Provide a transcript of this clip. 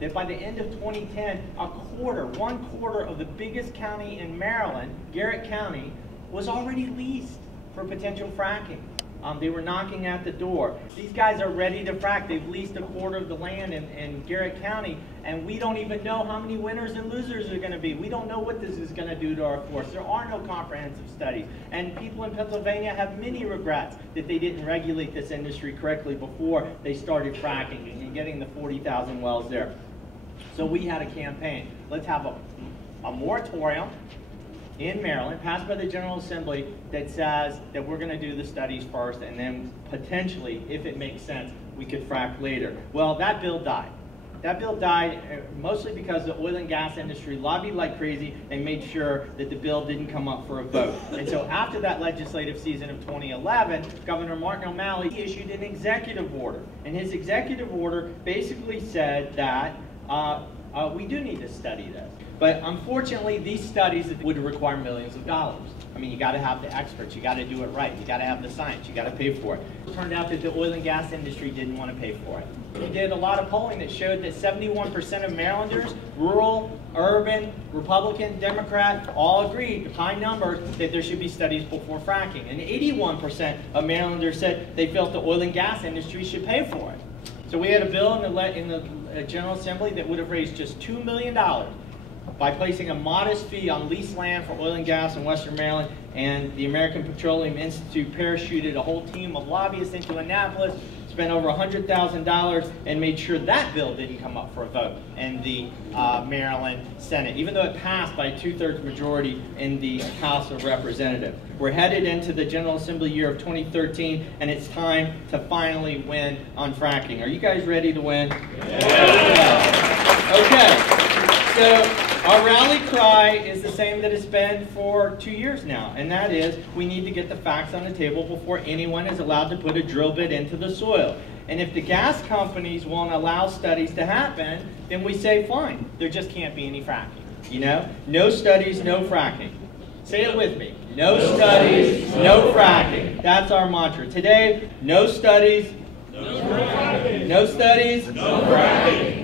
that by the end of 2010, one quarter of the biggest county in Maryland, Garrett County, was already leased for potential fracking. They were knocking at the door. These guys are ready to frack. They've leased a quarter of the land in Garrett County, and we don't even know how many winners and losers are going to be. We don't know what this is going to do to our forest. There are no comprehensive studies. And people in Pennsylvania have many regrets that they didn't regulate this industry correctly before they started fracking and getting the 40,000 wells there. So we had a campaign. Let's have a moratorium in Maryland, passed by the General Assembly, that says that we're going to do the studies first, and then potentially, if it makes sense, we could frack later. Well, that bill died. That bill died mostly because the oil and gas industry lobbied like crazy and made sure that the bill didn't come up for a vote. And so after that legislative season of 2011, Governor Martin O'Malley issued an executive order. And his executive order basically said that we do need to study this. But unfortunately, these studies would require millions of dollars. I mean, you got to have the experts, you got to do it right, you got to have the science, you got to pay for it. It turned out that the oil and gas industry didn't want to pay for it. We did a lot of polling that showed that 71% of Marylanders, rural, urban, Republican, Democrat, all agreed, high numbers, that there should be studies before fracking. And 81% of Marylanders said they felt the oil and gas industry should pay for it. So we had a bill in the General Assembly that would have raised just $2 million by placing a modest fee on leased land for oil and gas in Western Maryland, and the American Petroleum Institute parachuted a whole team of lobbyists into Annapolis, spent over $100,000, and made sure that bill didn't come up for a vote in the Maryland Senate, even though it passed by a 2/3 majority in the House of Representatives. We're headed into the General Assembly year of 2013, and it's time to finally win on fracking. Are you guys ready to win? Yeah. Okay, so our rally cry is the same that it's been for 2 years now, and that is we need to get the facts on the table before anyone is allowed to put a drill bit into the soil. And if the gas companies won't allow studies to happen, then we say fine, there just can't be any fracking. You know, no studies, no fracking. Say it with me. No studies, no fracking. That's our mantra. Today, no studies, no fracking. No studies, no fracking.